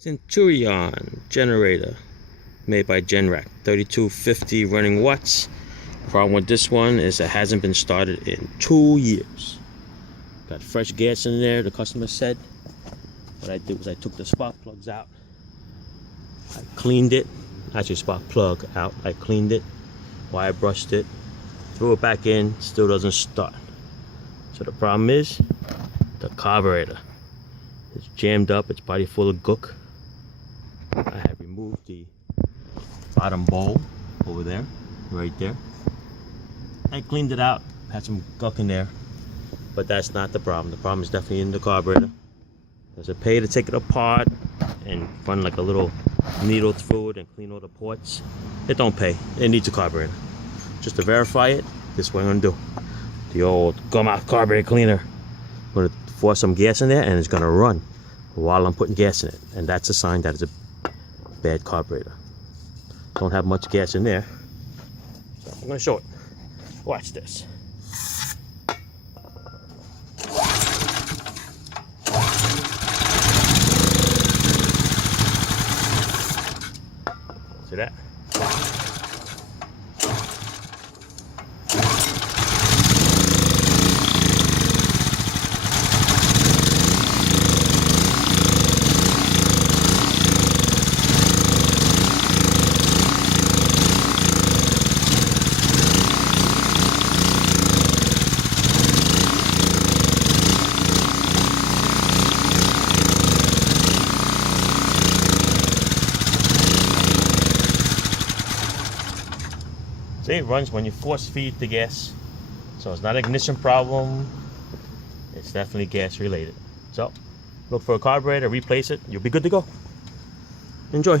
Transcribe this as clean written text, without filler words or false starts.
Centurion Generator made by Generac, 3250 running watts. Problem with this one is it hasn't been started in 2 years. Got fresh gas in there, the customer said. What I did was I took the spark plugs out, I cleaned it, actually spark plug out, I cleaned it, wire brushed it, threw it back in, still doesn't start. So the problem is the carburetor. It's jammed up, it's probably full of gook. I have removed the bottom bowl over there, right there. I cleaned it out, had some gunk in there, but that's not the problem. The problem is definitely in the carburetor. Does it pay to take it apart and run like a little needle through it and clean all the ports? It don't pay. It needs a carburetor. Just to verify it, this is what I'm gonna do. The old go-mouth carburetor cleaner. I'm gonna force some gas in there and it's gonna run while I'm putting gas in it. And that's a sign that it's a bad carburetor. Don't have much gas in there. So I'm gonna show it. Watch this. See that? See, it runs when you force feed the gas. So it's not an ignition problem. It's definitely gas related. So look for a carburetor, replace it, you'll be good to go. Enjoy.